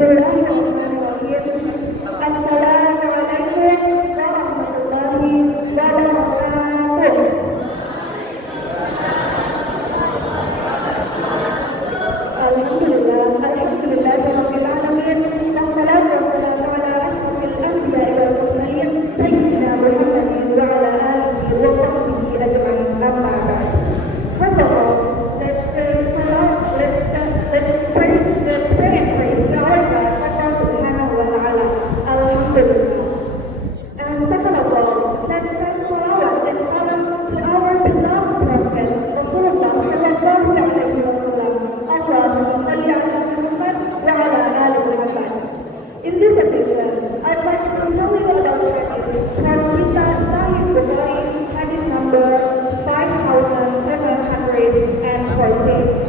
Bismillahirrahmanirrahim. Assalamualaikum warahmatullahi wabarakatuh. Alhamdulillahirabbil alamin. Wassalatu wassalamu ala asyrofil anbiya'i wal mursalin sayyidina Muhammadin wa ala alihi wa sahbihi ajma'in. Amma ba'd. First of all, let's say salam, let's praise the spirit praise to our God, Allah Subhanahu wa Ta'ala. Alhamdulillah. And second of all, let's send salawat and salam to our beloved Prophet Rasulullah sallallahu alaihi wasallam. Allahumma salli ala Muhammad wa ala ali Muhammad. In this edition, I'd like to tell you about hadith from Kitab Sahih Bukhari, hadith number 5714.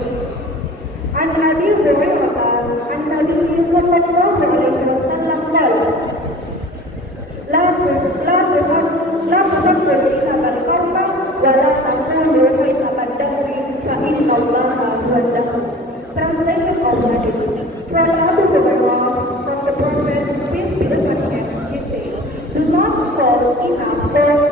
عن أبي هريرة عن النبي صلى الله عليه وسلم قال: لا تفكر إلى القوم ولا تقولوا كيف الدهر فإن الله هو الدهر. Translation of hadith from Abu Hurairah from the Prophet, peace be upon him, he said, do not call enough or